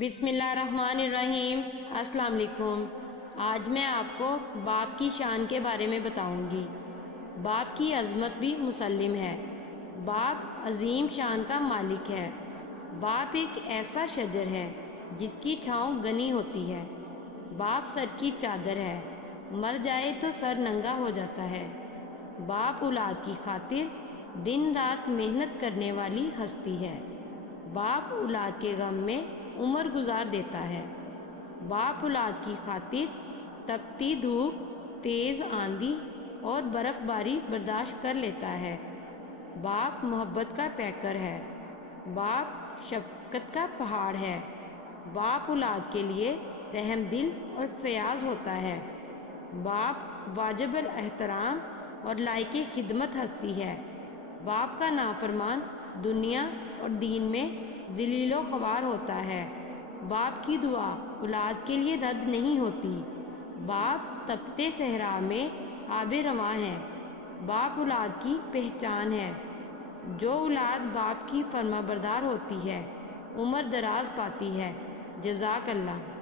بسم اللہ الرحمن الرحیم۔ السلام علیکم۔ آج میں آپ کو باپ کی شان کے بارے میں بتاؤں گی۔ باپ کی عظمت بھی مسلم ہے۔ باپ عظیم شان کا مالک ہے۔ باپ ایک ایسا شجر ہے جس کی چھاؤں گھنی ہوتی ہے۔ باپ سر کی چادر ہے، مر جائے تو سر ننگا ہو جاتا ہے۔ باپ اولاد کی خاطر دن رات محنت کرنے والی ہستی ہے۔ باپ اولاد کے غم میں عمر گزار دیتا ہے۔ باپ اولاد کی خاطر تپتی دھوپ، تیز آندھی اور برف باری برداشت کر لیتا ہے۔ باپ محبت کا پیکر ہے۔ باپ شفقت کا پہاڑ ہے۔ باپ اولاد کے لیے رحم دل اور فیاض ہوتا ہے۔ باپ واجب الاحترام اور لائق خدمت ہستی ہے۔ باپ کا نافرمان دنیا اور دین میں ذلیل و خوار ہوتا ہے۔ باپ کی دعا اولاد کے لیے رد نہیں ہوتی۔ باپ تپتے صحرا میں آب رواں ہے۔ باپ اولاد کی پہچان ہے۔ جو اولاد باپ کی فرما بردار ہوتی ہے عمر دراز پاتی ہے۔ جزاک اللہ۔